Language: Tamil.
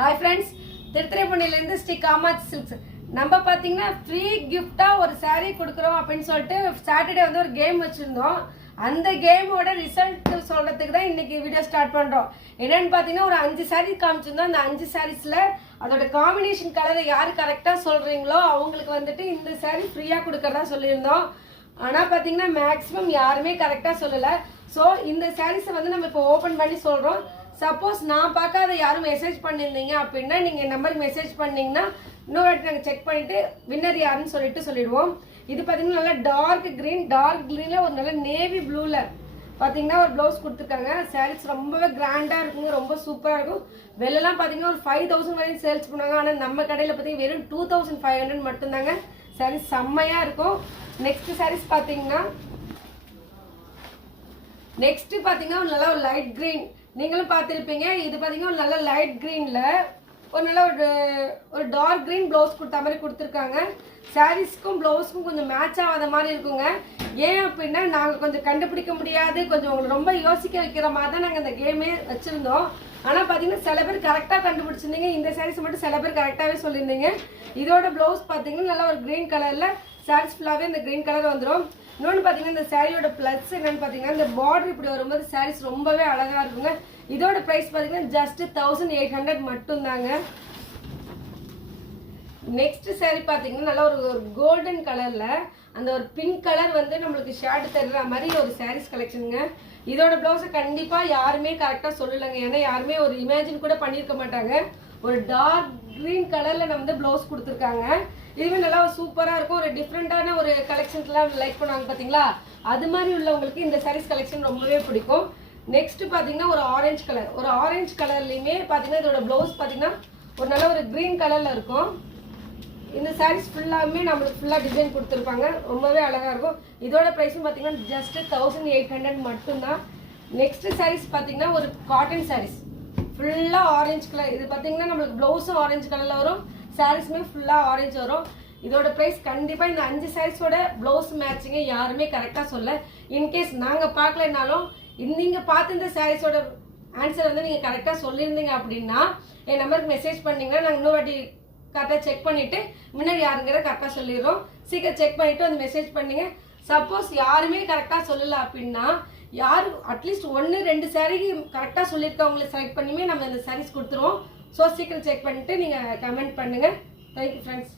Hi friends, திருத்துறைப்பூண்டியிலிருந்து ஸ்ரீ காமாட்சி சில்க்ஸ். நம்ம பாத்தீங்கன்னா ஃப்ரீ கிஃப்டா ஒரு saree கொடுக்குறோம் அப்படின்னு சொல்லிட்டு சாட்டர்டே வந்து ஒரு கேம் வச்சிருந்தோம். அந்த கேமோட ரிசல்ட் சொல்றதுக்கு தான் இன்னைக்கு வீடியோ ஸ்டார்ட் பண்றோம். என்னன்னு பாத்தீங்கன்னா ஒரு 5 saree காமிச்சிருந்தோம். அந்த 5 sareesல அதோட காம்பினேஷன் கலரை யாரு கரெக்டா சொல்றீங்களோ அவங்களுக்கு வந்துட்டு இந்த saree ஃப்ரீயா கொடுக்கறதா சொல்லியிருந்தோம். ஆனா பாத்தீங்கன்னா மேக்ஸிமம் யாருமே கரெக்டா சொல்லல. சோ இந்த sarees வந்து நம்ம இப்போ ஓபன் பண்ணி சொல்றோம். சப்போஸ் நான் பார்க்காத யாரும் மெசேஜ் பண்ணியிருந்தீங்க அப்படின்னா நீங்க நம்பருக்கு மெசேஜ் பண்ணீங்கன்னா இன்னொரு வாட்டி நாங்கள் செக் பண்ணிட்டு வின்னர் யாருன்னு சொல்லிடுவோம். இது பார்த்தீங்கன்னா நல்லா டார்க் கிரீன்ல ஒரு நல்ல நேவி ப்ளூல பார்த்தீங்கன்னா ஒரு ப்ளவுஸ் கொடுத்துருக்காங்க. சாரீஸ் ரொம்பவே கிராண்டாக இருக்குங்க, ரொம்ப சூப்பராக இருக்கும். வெளிலலாம் பார்த்தீங்கன்னா ஒரு 5000 வரையும் சேல்ஸ் பண்ணுவாங்க. ஆனால் நம்ம கடையில் பார்த்தீங்கன்னா வெறும் 2500 மட்டும்தாங்க. சாரீஸ் செம்மையாக இருக்கும். நெக்ஸ்ட் சாரீஸ் பார்த்தீங்கன்னா நல்ல ஒரு லைட் கிரீன் நீங்களும் பார்த்துருப்பீங்க. இது பார்த்தீங்கன்னா ஒரு நல்ல லைட் கிரீன்ல ஒரு நல்ல ஒரு டார்க் கிரீன் ப்ளவுஸ் கொடுத்த மாதிரி கொடுத்துருக்காங்க. சாரீஸ்க்கும் ப்ளவுஸ்க்கும் கொஞ்சம் மேட்ச் ஆகாத மாதிரி இருக்குங்க. ஏன் அப்படின்னா நாங்கள் கொஞ்சம் கண்டுபிடிக்க முடியாது, கொஞ்சம் உங்களை ரொம்ப யோசிக்க வைக்கிற மாதிரி தான் நாங்கள் இந்த கேமே வச்சுருந்தோம். ஆனால் பார்த்தீங்கன்னா சில பேர் கரெக்டாக கண்டுபிடிச்சிருந்தீங்க. இந்த சாரீஸ் மட்டும் சில பேர் கரெக்டாகவே சொல்லியிருந்தீங்க. இதோட ப்ளவுஸ் பார்த்தீங்கன்னா நல்லா ஒரு க்ரீன் கலரில் சாரீஸ் ஃபுல்லாகவே இந்த க்ரீன் கலர் வந்துடும். இன்னொன்று பார்த்தீங்கன்னா இந்த சாரியோட ப்ளஸ் என்னன்னு பார்த்தீங்கன்னா இந்த பார்டர் இப்படி வரும்போது சாரீஸ் ரொம்பவே அழகாக இருக்குங்க. இதோட ப்ரைஸ் பார்த்தீங்கன்னா ஜஸ்ட் 1800 மட்டும்தாங்க. நெக்ஸ்ட் சாரி பார்த்தீங்கன்னா நல்லா ஒரு கோல்டன் கலரில் அந்த ஒரு பிங்க் கலர் வந்து நம்மளுக்கு ஷேட் தருற மாதிரி ஒரு சாரீஸ் கலெக்ஷனுங்க. இதோட ப்ளவுஸை கண்டிப்பாக யாருமே கரெக்டாக சொல்லலைங்க. ஏன்னா யாருமே ஒரு இமேஜின் கூட பண்ணியிருக்க மாட்டாங்க. ஒரு டார்க் க்ரீன் கலரில் நம்ம வந்து ப்ளவுஸ் கொடுத்துருக்காங்க. இதுவே நல்லா சூப்பராக இருக்கும். ஒரு டிஃப்ரெண்ட்டான ஒரு கலெக்ஷன்ஸ்லாம் லைக் பண்ணுவாங்க பார்த்தீங்களா, அது மாதிரி உள்ளவங்களுக்கு இந்த சாரீஸ் கலெக்ஷன் ரொம்பவே பிடிக்கும். நெக்ஸ்ட் பார்த்தீங்கன்னா ஒரு ஆரஞ்சு கலர்லையுமே பார்த்தீங்கன்னா இதோட ப்ளவுஸ் பார்த்தீங்கன்னா ஒரு நல்ல ஒரு க்ரீன் கலரில் இருக்கும். இந்த சாரீஸ் ஃபுல்லாமே நம்மளுக்கு ஃபுல்லாக டிசைன் கொடுத்துருப்பாங்க, ரொம்பவே அழகாக இருக்கும். இதோட ப்ரைஸும் பார்த்தீங்கன்னா ஜஸ்ட் 1800 மட்டும்தான். நெக்ஸ்ட் சாரீஸ் பார்த்தீங்கன்னா ஒரு காட்டன் சாரீஸ் ஃபுல்லாக ஆரஞ்சு கலர். இது பார்த்தீங்கன்னா நம்மளுக்கு ப்ளவுஸும் ஆரஞ்சு கலரில் வரும், சாரீஸுமே ஃபுல்லாக ஆரஞ்சு வரும். இதோட ப்ரைஸ் கண்டிப்பாக இந்த 5 சாரீஸோட ப்ளவுஸ் மேட்சிங்க யாருமே கரெக்டாக சொல்ல. இன்கேஸ் நாங்கள் பார்க்கலனாலும் நீங்கள் பார்த்து இந்த சாரீஸோட ஆன்சர் வந்து நீங்கள் கரெக்டாக சொல்லியிருந்தீங்க அப்படின்னா என் நம்பருக்கு மெசேஜ் பண்ணிங்கன்னா நாங்கள் இன்னொரு வாட்டி கரெக்டாக செக் பண்ணிவிட்டு முன்னாடி யாருங்கிற கரெக்டாக சொல்லிடுறோம். சீக்கிரம் செக் பண்ணிவிட்டு வந்து மெசேஜ் பண்ணுங்க. சப்போஸ் யாருமே கரெக்டாக சொல்லலை அப்படின்னா யார் அட்லீஸ்ட் 1-2 சாரீ கரெக்டாக சொல்லியிருக்கவங்களை செலக்ட் பண்ணியுமே நம்ம இந்த சாரீஸ் கொடுத்துருவோம். ஸோ சீக்கிரம் செக் பண்ணிவிட்டு நீங்கள் கமெண்ட் பண்ணுங்கள். Thank you friends.